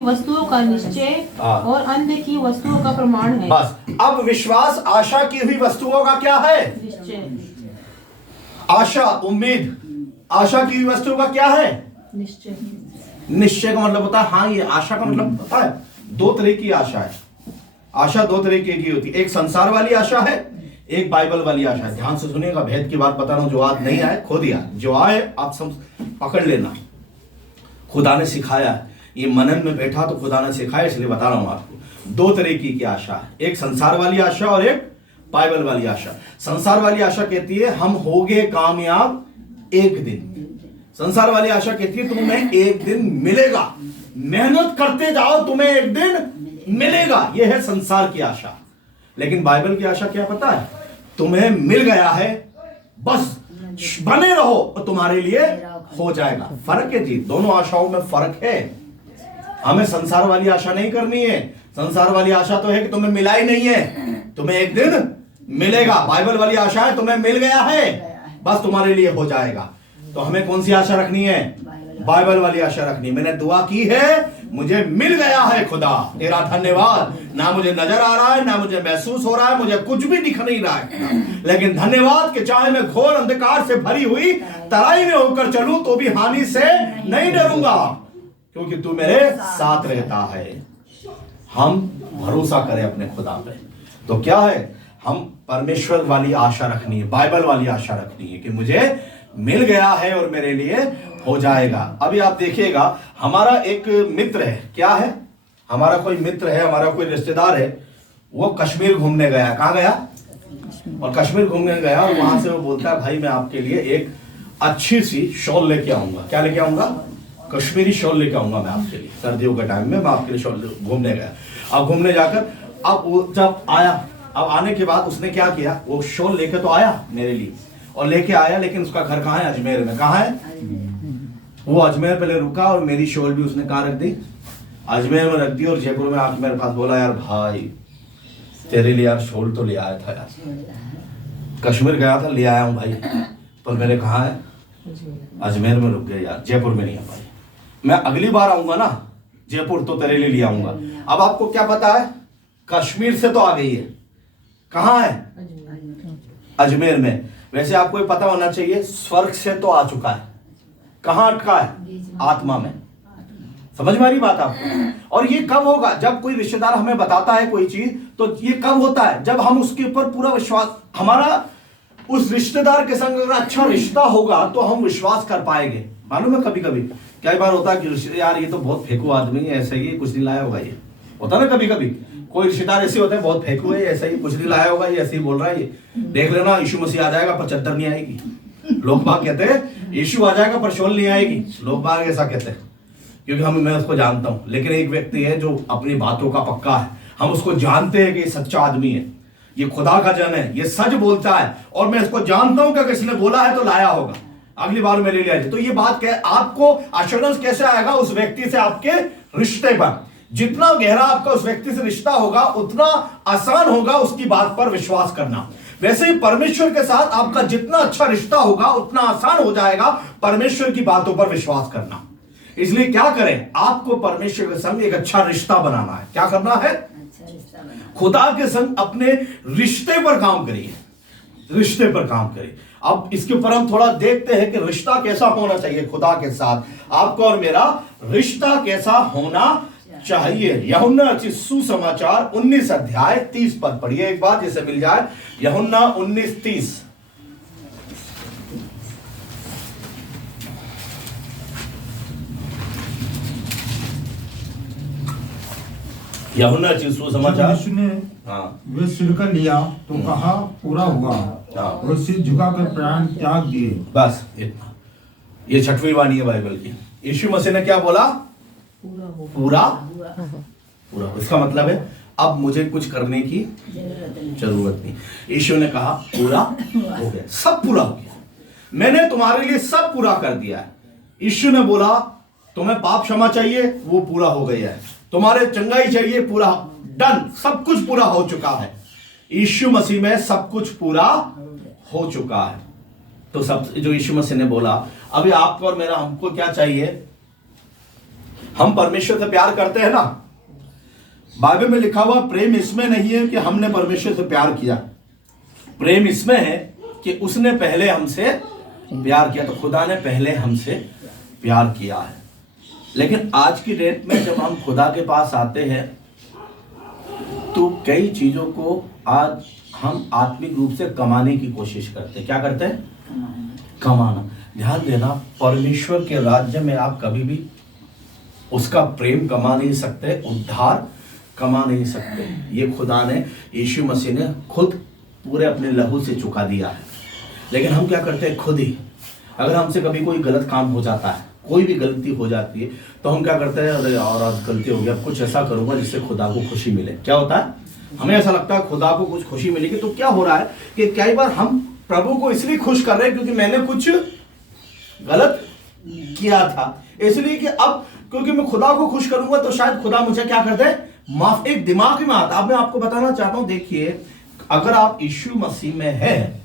वस्तुओं का निश्चय और अनदेखी वस्तुओं का प्रमाण है। बस अब विश्वास आशा की हुई वस्तुओं का क्या है? निश्चय। आशा, उम्मीद, आशा की हुई वस्तुओं का क्या है? निश्चय। निश्चय का मतलब होता है, हाँ ये आशा का मतलब पता है, दो तरह की आशा है। आशा दो तरह की होती है, एक संसार वाली आशा है, एक बाइबल वाली आशा है। ध्यान से सुनिएगा, भेद की बात बता रहा हूं, जो आज नहीं आए खो दिया, जो आए आप सब पकड़ लेना। खुदा ने सिखाया है, ये मनन में बैठा तो खुदा ने सिखाया, इसलिए बता रहा हूं आपको। दो तरह की आशा है, एक संसार वाली आशा और एक बाइबल वाली आशा। संसार वाली आशा कहती है हम होंगे कामयाब एक दिन। संसार वाली आशा कहती है तुम्हें एक दिन मिलेगा, मेहनत करते जाओ तुम्हें एक दिन मिलेगा, यह है संसार की आशा। लेकिन बाइबल की आशा क्या पता है? तुम्हें मिल गया है, बस बने रहो और तुम्हारे लिए हो जाएगा। फर्क है जी, दोनों आशाओं में फर्क है। हमें संसार वाली आशा नहीं करनी है। संसार वाली आशा तो है कि तुम्हें मिला ही नहीं है, तुम्हें एक दिन मिलेगा। बाइबल वाली आशा है तुम्हें मिल गया है, बस तुम्हारे लिए हो जाएगा। तो हमें कौन सी आशा रखनी है? बाइबल वाली आशा रखनी। मैंने दुआ की है, मुझे मिल गया है खुदा, तेरा धन्यवाद। ना मुझे नजर आ रहा है, ना मुझे महसूस हो रहा है, मुझे कुछ भी दिख नहीं रहा है, लेकिन धन्यवाद कि चाहे मैं घोर अंधकार से भरी हुई तराई में होकर चलूं तो भी हानि से नहीं डरूंगा, क्योंकि तू मेरे साथ रहता है। हम भरोसा करें अपने खुदा पे। तो क्या है, हम परमेश्वर वाली आशा रखनी है, बाइबल वाली आशा रखनी है कि मुझे मिल गया है और मेरे लिए हो जाएगा। अभी आप देखिएगा, हमारा एक मित्र है, क्या है, हमारा कोई मित्र है, हमारा कोई रिश्तेदार है, वो कश्मीर घूमने गया। कहाँ गया? और कश्मीर घूमने गया और वहां से वो बोलता है भाई मैं आपके लिए एक अच्छी सी शॉल लेके आऊंगा। क्या लेके आऊंगा? कश्मीरी शॉल लेके आऊंगा मैं आपके लिए, सर्दियों के टाइम में मैं आपके लिए शॉल घूमने गया। अब घूमने जाकर अब वो जब आया, अब आने के बाद उसने क्या किया, वो शॉल लेके तो आया मेरे लिए और लेके आया, लेकिन उसका घर कहाँ है? अजमेर में। कहाँ है? वो अजमेर पहले रुका और मेरी शॉल भी उसने कहाँ रख दी? अजमेर में रख दी। और जयपुर में आके मेरे पास बोला यार भाई तेरे लिए यार शॉल तो ले आया था यार, कश्मीर गया था ले आया हूँ भाई, पर मेरे कहाँ है? अजमेर में रुक गए यार, जयपुर में नहीं है भाई। मैं अगली बार आऊंगा ना जयपुर तो तेरे लिए ले आऊंगा। अब आपको क्या पता है, कश्मीर से तो आ गई है, कहाँ है? अजमेर में। वैसे आपको ये पता होना चाहिए स्वर्ग से तो आ चुका है, कहाँ अटका है? आत्मा में। समझ में आ रही बात आपको? और ये कब होगा? जब कोई रिश्तेदार हमें बताता है कोई चीज, तो ये कब होता है? जब हम उसके ऊपर पूरा विश्वास, हमारा उस रिश्तेदार के संग अगर अच्छा रिश्ता होगा तो हम विश्वास कर पाएंगे। मालूम है कभी कभी कई बार होता है कि यार ये तो बहुत फेंकू आदमी है, ऐसे ही कुछ नहीं लाया होगा, ये होता ना कभी कभी कोई रिश्तेदार ऐसे होते हैं बहुत फेंकू है, ऐसा ही कुछ नहीं लाया होगा, ये ऐसे ही बोल रहा है, ये देख लेना यीशु मसीह आ जाएगा पर चद्दर नहीं आएगी। लोग बाग कहते हैं यीशु आ जाएगा पर शॉल नहीं आएगी, लोग बाग ऐसा कहते हैं, क्योंकि मैं उसको जानता हूं। लेकिन एक व्यक्ति है जो अपनी बातों का पक्का है, हम उसको जानते हैं कि ये सच्चा आदमी है, ये खुदा का जन है, ये सच बोलता है, और मैं इसको जानता हूं कि अगर इसने बोला है तो लाया होगा, अगली बार में ले लिया। तो ये बात आपको एश्योरेंस कैसे आएगा? उस व्यक्ति से आपके रिश्ते पर जितना गहरा आपका उस व्यक्ति से रिश्ता होगा उतना आसान होगा उसकी बात पर विश्वास करना। वैसे ही परमेश्वर के साथ आपका जितना अच्छा रिश्ता होगा उतना आसान हो जाएगा परमेश्वर की बातों पर विश्वास करना। इसलिए क्या करें, आपको परमेश्वर के संग एक अच्छा रिश्ता बनाना है। क्या करना है? खुदा के संग अपने रिश्ते पर काम करिए, रिश्ते पर काम करिए। अब इसके ऊपर हम थोड़ा देखते हैं कि रिश्ता कैसा होना चाहिए खुदा के साथ। आपको और मेरा रिश्ता कैसा होना चाहिए। यूहन्ना सुसमाचार 19 अध्याय 30 पद पढ़िए एक बार, जैसे मिल जाए। यूहन्ना 19:30। यूहन्ना सुसमाचार। यीशु ने वे सिरका लिया तो कहा पूरा हुआ, और सिर झुकाकर प्राण त्याग दिए। बस इतना, ये छठवीं वाणी है बाइबल की। यीशु मसीह ने क्या बोला? पूरा पूरा। इसका मतलब है अब मुझे कुछ करने की जरूरत नहीं। यीशु ने कहा पूरा हो गया, सब पूरा हो गया, मैंने तुम्हारे लिए सब पूरा कर दिया है। यीशु ने बोला तुम्हें पाप क्षमा चाहिए, वो पूरा हो गया है। तुम्हारे चंगाई चाहिए, पूरा डन, सब कुछ पूरा हो चुका है। यीशु मसीह में सब कुछ पूरा हो चुका है। तो सब जो यीशु मसीह ने बोला, अभी आपको और मेरा हमको क्या चाहिए? हम परमेश्वर से प्यार करते हैं ना। बाइबल में लिखा हुआ प्रेम इसमें नहीं है कि हमने परमेश्वर से प्यार किया, प्रेम इसमें है कि उसने पहले हमसे प्यार किया। तो खुदा ने पहले हमसे प्यार किया है। लेकिन आज की डेट में जब हम खुदा के पास आते हैं तो कई चीजों को आज हम आत्मिक रूप से कमाने की कोशिश करते हैं। क्या करते हैं? कमाना। ध्यान देना, परमेश्वर के राज्य में आप कभी भी उसका प्रेम कमा नहीं सकते, उद्धार कमा नहीं सकते। ये खुदा ने, यीशु मसीह ने खुद पूरे अपने लहू से चुका दिया है। लेकिन हम क्या करते हैं? खुद ही, अगर हमसे कभी कोई गलत काम हो जाता है, कोई भी गलती हो जाती है, तो हम क्या करते हैं? अरे और आज गलती हो गई, अब कुछ ऐसा करूंगा जिससे खुदा को खुशी मिले। क्या होता है? हमें ऐसा लगता है खुदा को कुछ खुशी मिलेगी। तो क्या हो रहा है कि कई बार हम प्रभु को इसलिए खुश कर रहे हैं क्योंकि मैंने कुछ गलत किया था, इसलिए कि अब क्योंकि मैं खुदा को खुश करूंगा तो शायद खुदा मुझे क्या कर दे, माफ। एक दिमाग में आता। अब मैं आपको बताना चाहता हूं, देखिए, अगर आप यीशु मसीह में हैं,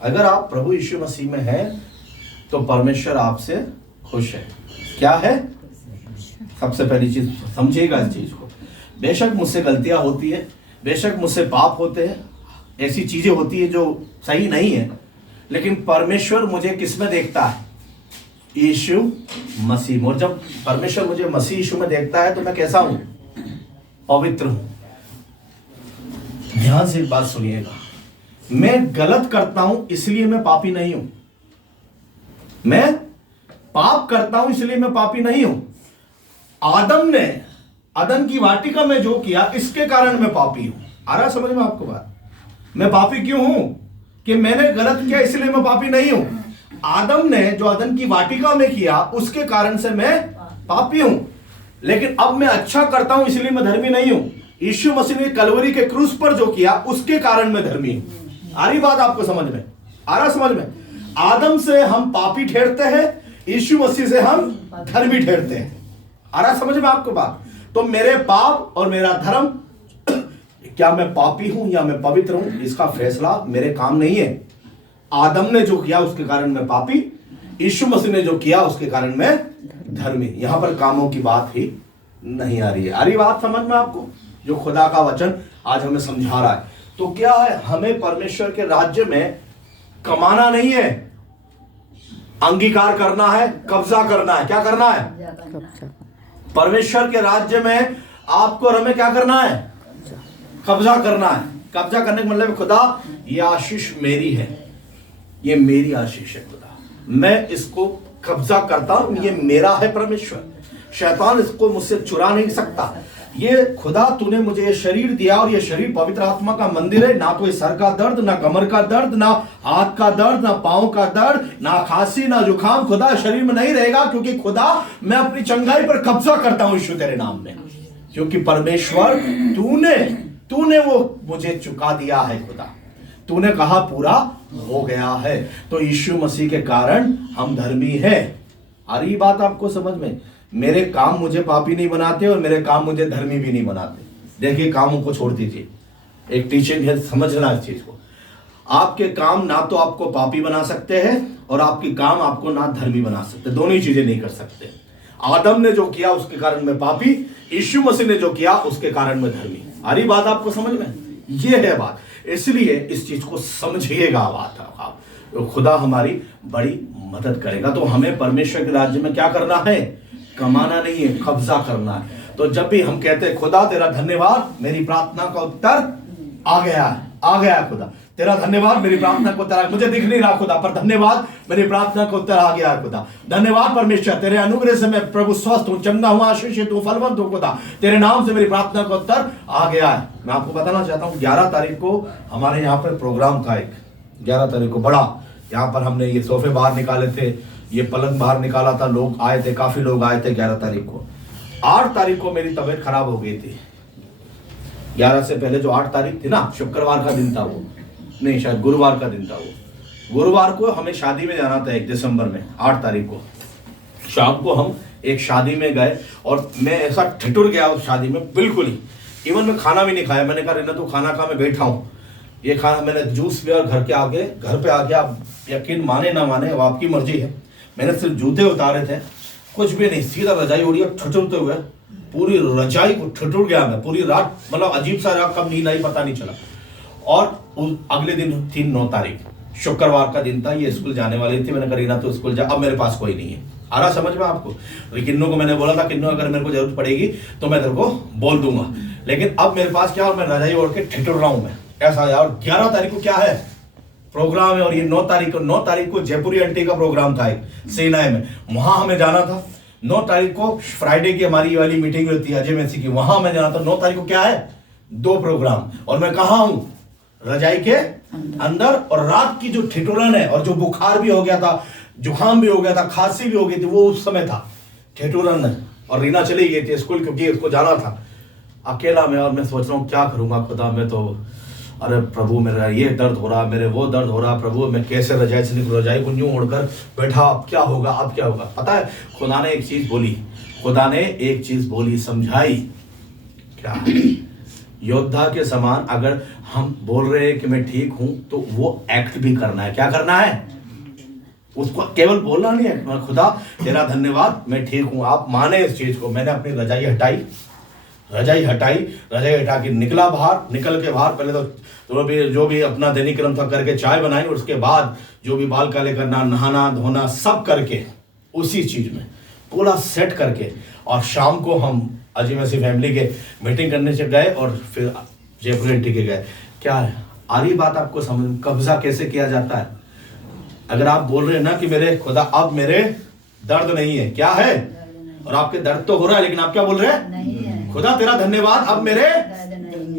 अगर आप प्रभु यीशु मसीह में हैं तो परमेश्वर आपसे खुश है। क्या है? सबसे पहली चीज समझिएगा इस चीज को। बेशक मुझसे गलतियां होती है, बेशक मुझसे पाप होते हैं, ऐसी चीजें होती है जो सही नहीं है, लेकिन परमेश्वर मुझे किस में देखता है? यीशु मसीह। और जब परमेश्वर मुझे मसीह यीशु में देखता है तो मैं कैसा हूं? पवित्र हूं। ध्यान से एक बात सुनिएगा, मैं गलत करता हूं इसलिए मैं पापी नहीं हूं, मैं पाप करता हूं इसलिए मैं पापी नहीं हूं। आदम ने अदन की वाटिका में जो किया इसके कारण मैं पापी हूं। आ रहा समझ में आपको बात? मैं पापी क्यों हूं? कि मैंने गलत किया इसलिए मैं पापी नहीं हूं। आदम ने जो अदन की वाटिका में किया उसके कारण से मैं पापी हूं। लेकिन अब मैं अच्छा करता हूं इसलिए मैं धर्मी नहीं हूं। यीशु मसीह ने कलवरी के क्रूस पर जो किया उसके कारण मैं धर्मी हूं। आ रही बात आपको समझ में? आ रहा समझ में? आदम से हम पापी ठहरते हैं, यीशु मसीह से हम धर्मी ठहरते हैं। आ रहा समझ में आपको बात? तो मेरे पाप और मेरा धर्म, क्या मैं पापी हूं या मैं पवित्र हूं, इसका फैसला मेरे काम नहीं है। आदम ने जो किया उसके कारण मैं पापी, यीशु मसीह ने जो किया उसके कारण मैं धर्मी। यहां पर कामों की बात ही नहीं आ रही है। आ रही बात समझ में आपको? जो खुदा का वचन आज हमें समझा रहा है। तो क्या है? हमें परमेश्वर के राज्य में कमाना नहीं है, अंगीकार करना है, कब्जा करना है। क्या करना है? परमेश्वर के राज्य में आपको और हमें क्या करना है? कब्जा करना है। कब्जा करने का मतलब खुदा, ये आशीष मेरी है, ये मेरी आशीष है खुदा, मैं इसको कब्जा करता हूं, ये मेरा है परमेश्वर। शैतान इसको मुझसे चुरा नहीं सकता। ये खुदा, तूने मुझे ये शरीर दिया और ये शरीर पवित्र आत्मा का मंदिर है। ना कोई सर का दर्द, ना कमर का दर्द, ना हाथ का दर्द, ना पांव का दर्द, ना खांसी, ना जुकाम खुदा शरीर में नहीं रहेगा, क्योंकि खुदा मैं अपनी चंगाई पर कब्जा करता हूं यीशु तेरे नाम में। क्योंकि परमेश्वर तूने वो मुझे चुका दिया है खुदा, तूने कहा पूरा हो गया है। तो यीशु मसीह के कारण हम धर्मी हैं। आ रही बात आपको समझ में? मेरे काम मुझे पापी नहीं बनाते और मेरे काम मुझे धर्मी भी नहीं बनाते। देखिए, कामों को छोड़ दीजिए, एक टीचिंग है, समझना इस चीज को। आपके काम ना तो आपको पापी बना सकते हैं और आपके काम आपको ना धर्मी बना सकते, दोनों ही चीजें नहीं कर सकते। आदम ने जो किया उसके कारण मैं पापी, यीशु मसीह ने जो किया उसके कारण मैं धर्मी। आ रही बात आपको समझ में? ये है बात। इसलिए इस चीज को समझिएगा बात आप, तो खुदा हमारी बड़ी मदद करेगा। तो हमें परमेश्वर के राज्य में क्या करना है? कमाना नहीं है, कब्जा करना है। तो जब भी हम कहते हैं खुदा तेरा धन्यवाद, मेरी प्रार्थना का उत्तर आ गया है, आ गया है खुदा, तेरा धन्यवाद, मेरी प्रार्थना को उत्तर, मुझे दिख नहीं रहा खुदा, पर धन्यवाद, मेरी प्रार्थना को उत्तर आ गया है खुदा। धन्यवाद परमेश्वर, तेरे अनुग्रह से मैं प्रभु स्वस्थ हूं, चंगा हूं, आशीषित हूं, फलवंत हूं खुदा, तेरे नाम से मेरी प्रार्थना का उत्तर आ गया है। मैं आपको बताना चाहता हूं 11 तारीख को हमारे यहाँ पर प्रोग्राम था, एक 11 तारीख को बड़ा, यहाँ पर हमने ये सोफे बाहर निकाले थे, ये पलंग बाहर निकाला था, लोग आए थे, काफी लोग आए थे 11 तारीख को। 8 तारीख को मेरी तबीयत खराब हो गई थी। 11 से पहले जो 8 तारीख थी ना, शुक्रवार का दिन था वो, नहीं शायद गुरुवार का दिन था वो। गुरुवार को हमें शादी में जाना था 1 दिसंबर में। 8 तारीख को शाम को हम एक शादी में गए और मैं ऐसा ठिठुर गया उस शादी में, बिल्कुल ही। इवन मैं खाना भी नहीं खाया। मैंने कहा रिना तू खाना खा, मैं बैठा हूँ। ये खाना मैंने जूस पिया और घर पे आके, आप यकीन माने ना माने, अब आपकी मर्जी है, मैंने सिर्फ जूते उतारे थे कुछ भी नहीं, सीधा रजाई ओढ़ी और ठुठुरते हुए पूरी रजाई को ठुठुर गया मैं पूरी रात, मतलब अजीब सा रहा, कब नींद आई पता नहीं चला। और अगले दिन थी 9 तारीख, शुक्रवार का दिन था, ये स्कूल जाने वाली थी। मैंने कहा रीना तो स्कूल जा, अब मेरे पास कोई नहीं है। आ रहा समझ में आपको? किन्नू को मैंने बोला था किन्नू अगर मेरे को जरूरत पड़ेगी तो मैं तेरे को बोल दूंगा, लेकिन अब मेरे पास क्या, और मैं रजाई ओढ़ के ठिठुर रहा हूं मैं ऐसा यार। 11 तारीख को क्या है प्रोग्राम है, और ये 9 तारीख को जयपुरी आंटी का प्रोग्राम था एक सेनाए में, वहां हमें जाना था। 9 तारीख को फ्राइडे की हमारी वाली मीटिंग होती है अजय मेसी की, वहां हमें जाना था। 9 तारीख को क्या है, 2 प्रोग्राम, और मैं कहाँ हूं, रजाई के अंदर। और रात की जो ठिठुरन है, और जो बुखार भी हो गया था, जुकाम भी हो गया था, खांसी भी हो गई थी, वो उस समय था ठिठुरन। और रीना चली गई थी स्कूल क्योंकि उसको जाना था, अकेला मैं। और मैं सोच रहा हूँ क्या करूंगा खुदा, मैं तो, अरे प्रभु मेरा ये दर्द हो रहा, मेरे वो दर्द हो रहा, प्रभु मैं कैसे रजाई से निकलूं, रजाई को यूं ओढ़कर बैठा, अब क्या होगा, अब क्या होगा। पता है खुदा ने एक चीज बोली, खुदा ने एक चीज बोली, समझाई, क्या योद्धा के समान अगर हम बोल रहे हैं कि मैं ठीक हूं, तो वो एक्ट भी करना है। क्या करना है, उसको केवल बोलना नहीं है, खुदा तेरा धन्यवाद मैं ठीक हूं, आप माने इस चीज को। मैंने अपनी रजाई हटाई, रजाई हटा के निकला बाहर। निकल के बाहर पहले तो जो भी अपना दैनिक क्रम था करके चाय बनाई, और उसके बाद जो भी बाल काले करना, नहाना धोना सब करके उसी चीज में पूरा सेट करके, और शाम को हम अजय मसीह फैमिली के मीटिंग करने से गए, और फिर जयपुर एंटी के गए। क्या है आ रही बात आपको समझ, कब्जा कैसे किया जाता है। अगर आप बोल रहे हैं ना कि मेरे खुदा अब मेरे दर्द नहीं है, क्या है, और आपके दर्द तो हो रहा है, लेकिन आप क्या बोल रहे हैं, खुदा तेरा धन्यवाद अब मेरे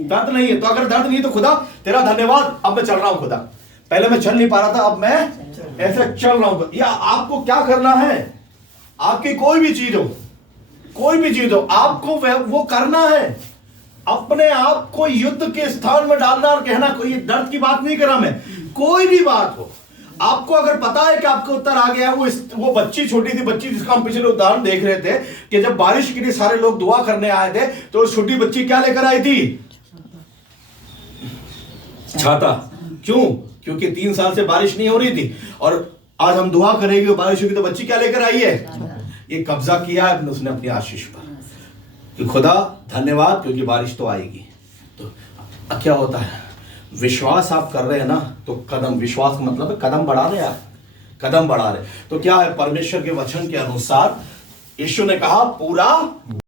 दर्द नहीं है। तो अगर दर्द नहीं है तो खुदा तेरा धन्यवाद अब मैं चल रहा हूं खुदा, पहले मैं चल नहीं पा रहा था, अब मैं ऐसे चल रहा हूं। या आपको क्या करना है, आपकी कोई भी चीज हो, आपको वो करना है, अपने आप को युद्ध के स्थान में डालना और कहना, कोई दर्द की बात नहीं कर रहा मैं, कोई भी बात हो। आपको अगर पता है कि आपका उत्तर आ गया, वो बच्ची छोटी थी, बच्ची जिसका हम पिछले उदाहरण देख रहे थे कि जब बारिश के लिए सारे लोग दुआ करने आए थे, तो छोटी बच्ची क्या लेकर आई थी, छाता। क्यों, क्योंकि 3 साल से बारिश नहीं हो रही थी, और आज हम दुआ करेंगे बारिश होगी, तो बच्ची क्या लेकर आई है, ये कब्जा किया है उसने अपनी आशीष पर कि खुदा धन्यवाद क्योंकि बारिश तो आएगी। तो क्या होता है, विश्वास आप कर रहे हैं ना, तो कदम, विश्वास का मतलब है कदम बढ़ा रहे आप, कदम बढ़ा रहे। तो क्या है, परमेश्वर के वचन के अनुसार यीशु ने कहा पूरा